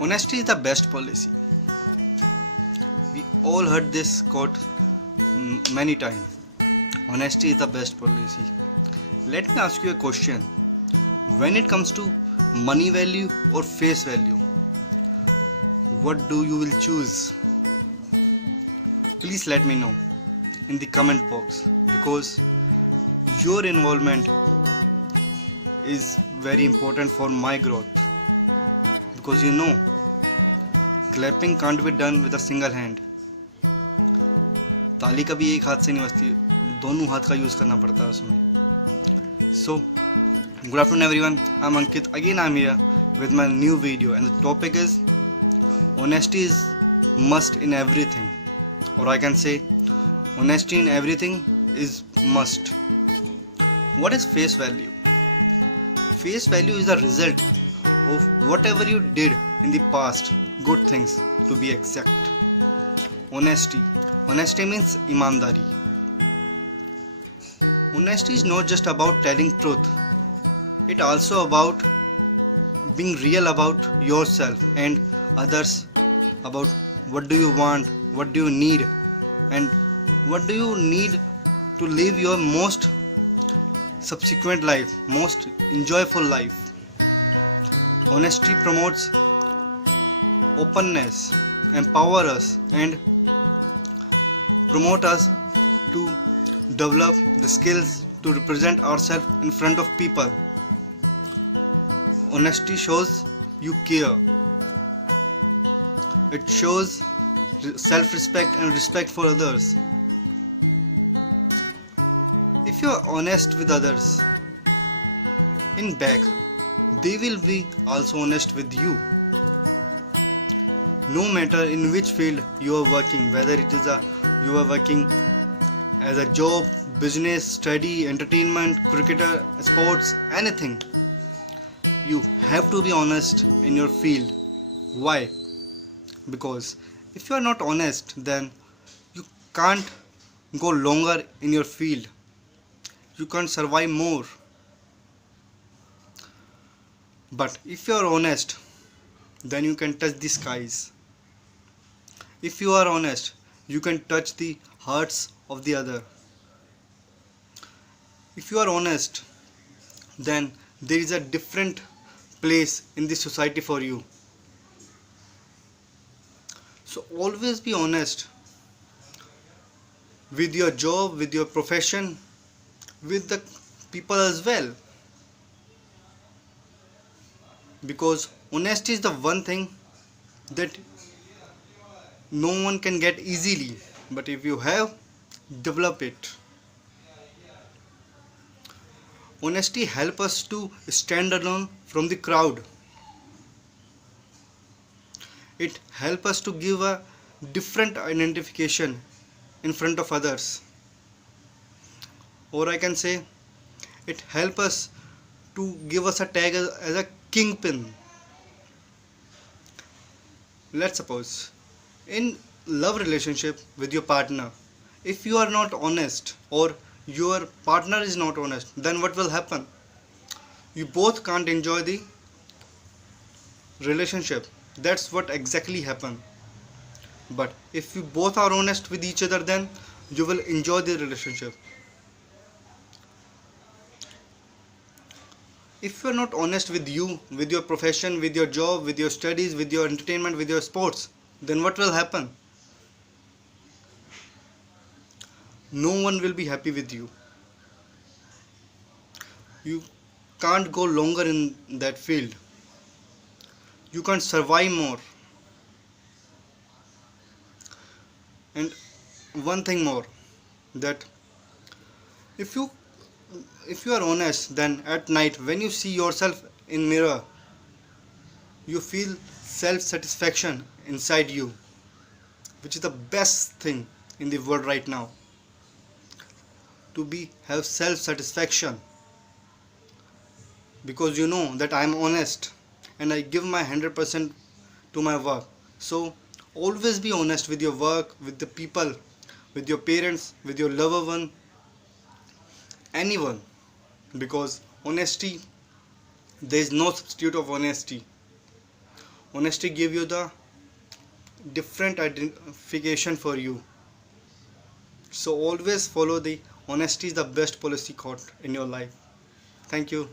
Honesty is the best policy. We all heard this quote many times. Honesty is the best policy. Let me ask you a question. When it comes to money value or face value, what do you will choose? Please let me know in the comment box, because your involvement is very important for my growth. Because clapping can't be done with a single hand. ताली कभी एक हाथ से नहीं बजती, दोनों हाथ का यूज़ करना पड़ता है उसमें. So, good afternoon everyone. I'm Ankit. Again I'm here with my new video, and the topic is honesty is must in everything, or I can say honesty in everything is must. What is face value? Face value is the result of whatever you did in the past, good things to be exact. Honesty means ईमानदारी. Honesty is not just about telling truth. It also about being real about yourself and others, about what do you want, what do you need, and what do you need to live your most subsequent life, most enjoyable life. Honesty promotes openness, empower us, and promote us to develop the skills to represent ourselves in front of people. Honesty shows you care. It shows self-respect and respect for others. If you are honest with others, in back, they will be also honest with you. No matter in which field you are working, whether you are working as a job, business, study, entertainment, cricketer, sports, anything, you have to be honest in your field. Why? Because if you are not honest, then you can't go longer in your field. You can't survive more. But if you are honest, then you can touch the skies. If you are honest, you can touch the hearts of the other. If you are honest, then there is a different place in the society for you. So always be honest with your job, with your profession, with the people as well. Because honesty is the one thing that no one can get easily, but if you have, develop it. Honesty helps us to stand alone from the crowd. It helps us to give a different identification in front of others. Or I can say, it helps us to give us a tag as a kingpin. Let's suppose in love relationship with your partner, if you are not honest or your partner is not honest, then what will happen? You both can't enjoy the relationship. That's what exactly happen. But if you both are honest with each other, then you will enjoy the relationship. If you are not honest with you, with your profession, with your job, with your studies, with your entertainment, with your sports, then what will happen? No one will be happy with you. You can't go longer in that field. You can't survive more. And one thing more, that if you are honest, then at night when you see yourself in mirror, you feel self-satisfaction inside you, which is the best thing in the world right now, to have self-satisfaction, because you know that I am honest and I give my 100% to my work. So always be honest with your work, with the people, with your parents, with your loved one, anyone, because honesty, there is no substitute of honesty. Honesty give you the different identification for you. So always follow the honesty is the best policy caught in your life. Thank you.